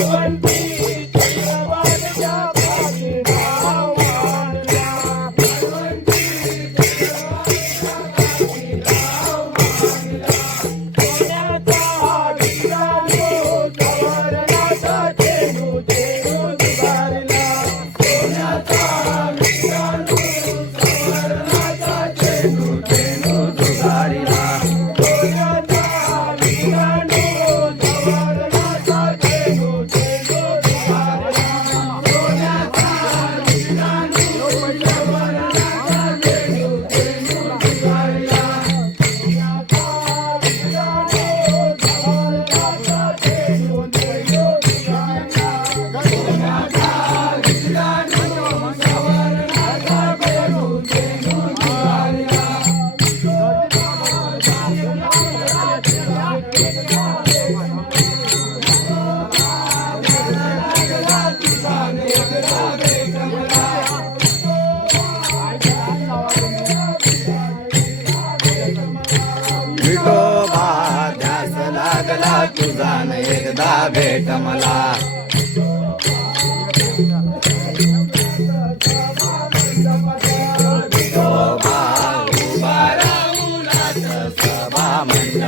one.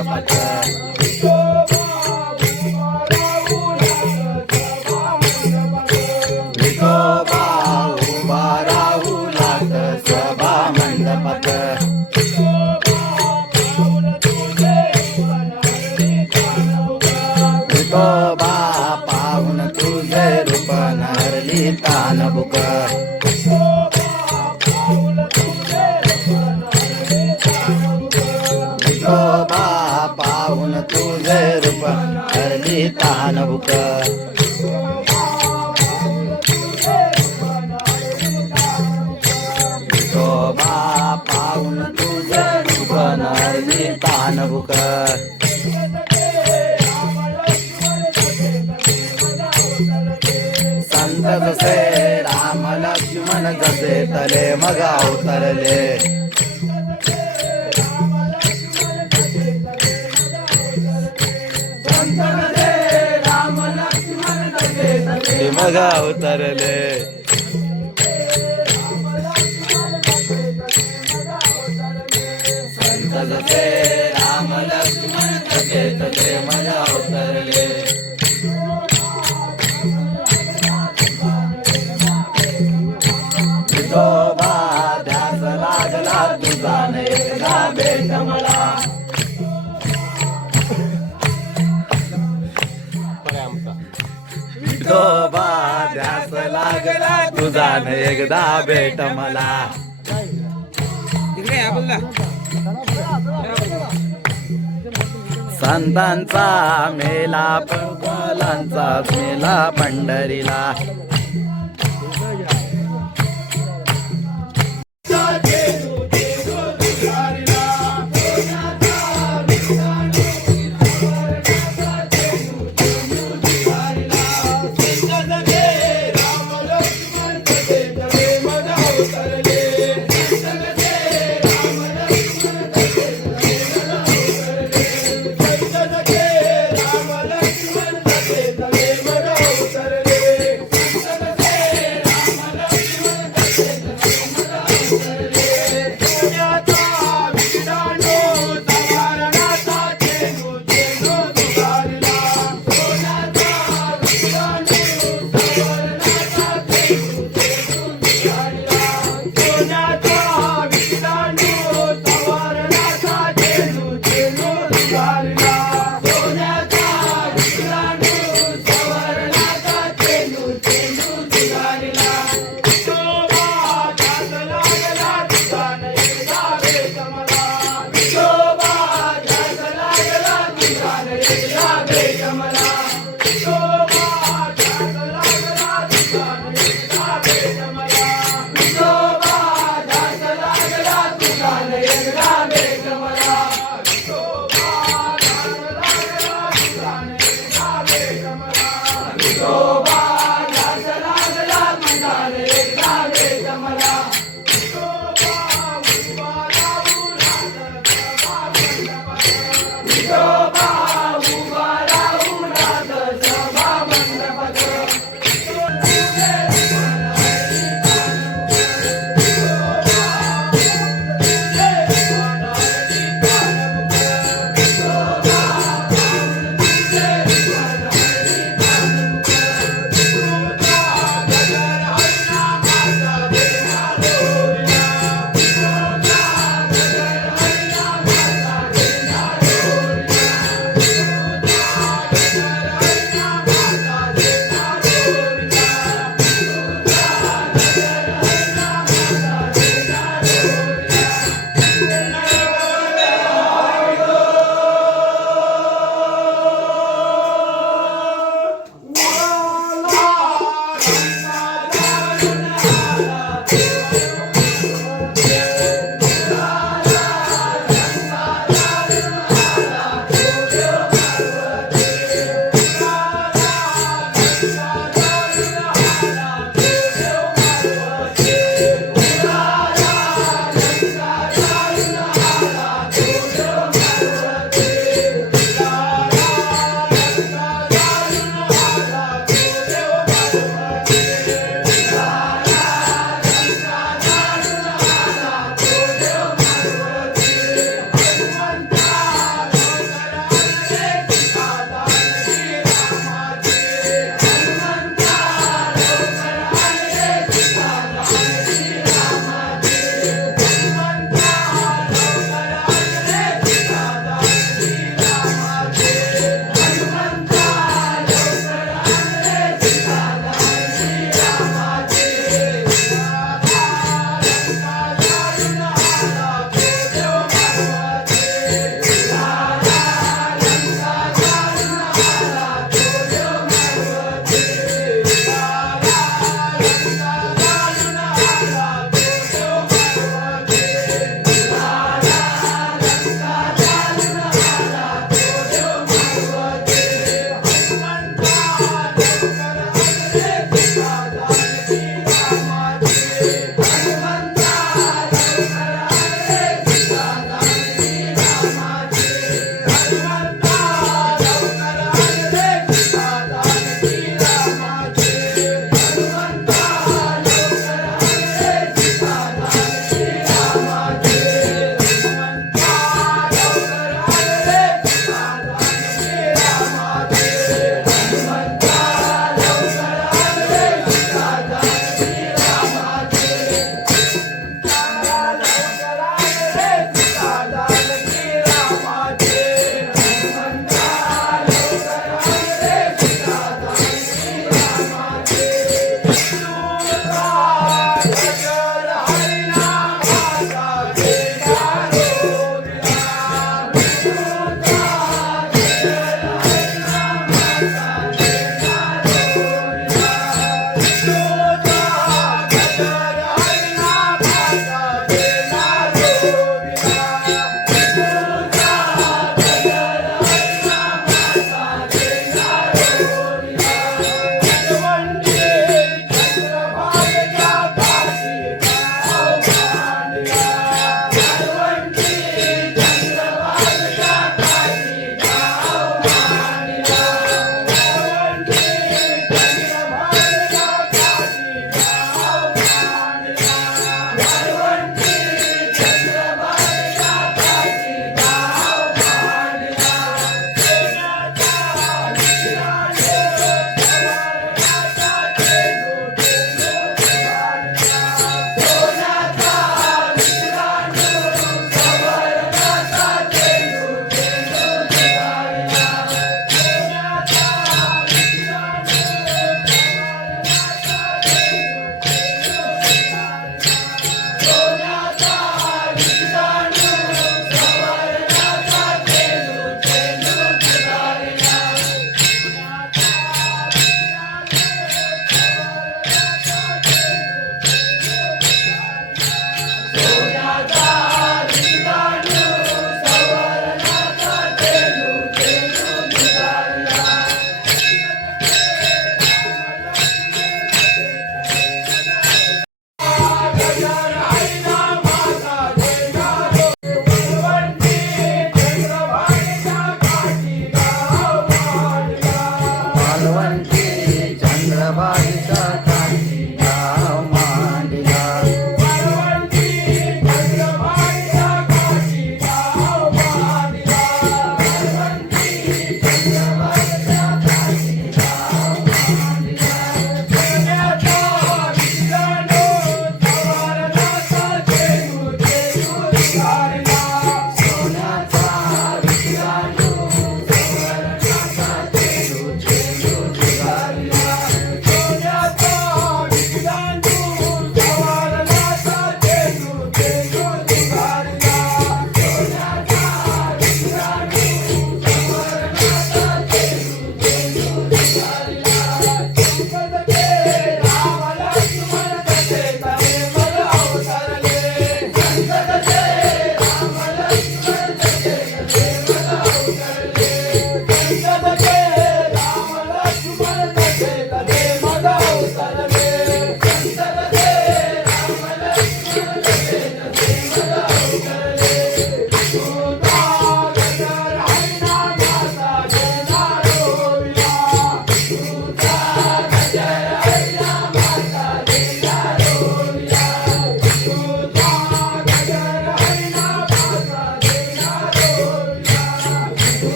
Shabbat Vithoba पाहून तुझे रूप नरली तानभुक संत जसे राम लक्ष्मण जसे तले मग अवतरले. मग अवतरले. जाण एकदा भेट मला. संतांचा मेला पंकलांचा मेला पंढरीला.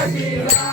Aguilar.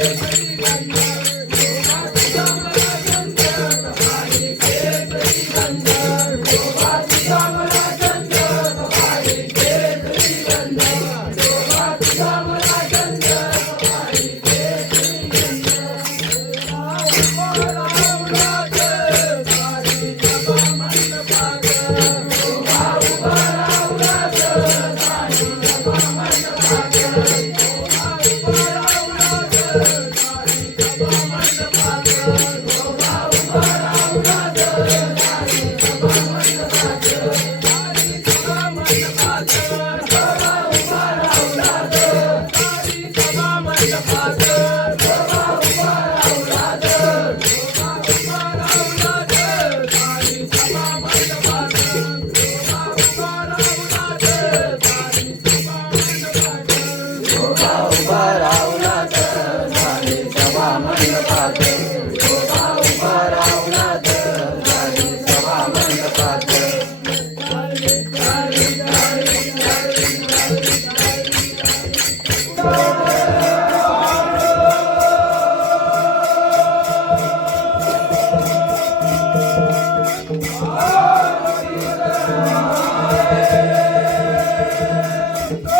Música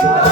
Oh!